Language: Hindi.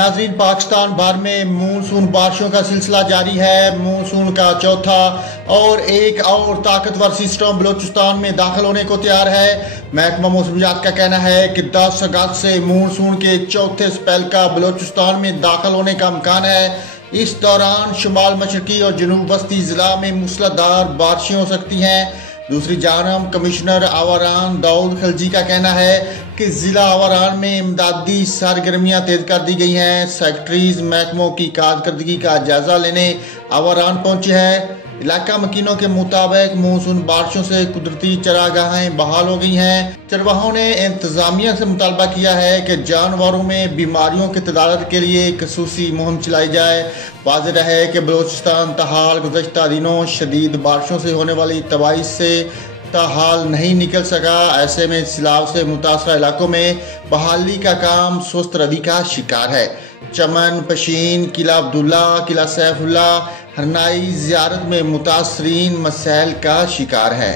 नाज़रीन, पाकिस्तान भर में मानसून बारिशों का सिलसिला जारी है। मानसून का चौथा और एक और ताकतवर सिस्टम बलूचिस्तान में दाखिल होने को तैयार है। महकमा मौसमियात का कहना है कि 10 अगस्त से मानसून के चौथे स्पेल का बलूचिस्तान में दाखिल होने का इम्कान है। इस दौरान शुमाल मशरकी और जनूब वस्ती जिला में मूसलाधार बारिशें हो सकती हैं। दूसरी जानब कमिश्नर आवारान दाऊद खिलजी का कहना है कि जिला आवारान में इमदादी सरगर्मियां तेज कर दी गई हैं। सेक्रेटरीज महकमों की कारकर्दगी का जायजा लेने आवारान पहुंचे हैं। इलाका मकीनों के मुताबिक मानसून बारिशों से कुदरती चरागाहें बहाल हो गई हैं। चरवाहों ने इंतजामिया से मुतालबा किया है कि जानवरों में बीमारियों के तदारत के लिए खसूसी मुहिम चलाई जाए। वाज़ेह रहे कि बलूचिस्तान ताहाल गुज़श्ता दिनों शदीद बारिशों से होने वाली तबाही से ताहाल नहीं निकल सका। ऐसे में सैलाब से मुतासरा इलाकों में बहाली का काम सुस्त रवि का शिकार है। चमन, पशीन, किला अब्दुल्ला, किला सैफुल्ला, हरनाई ज़ियारत में मुतासरीन मसैल का शिकार है।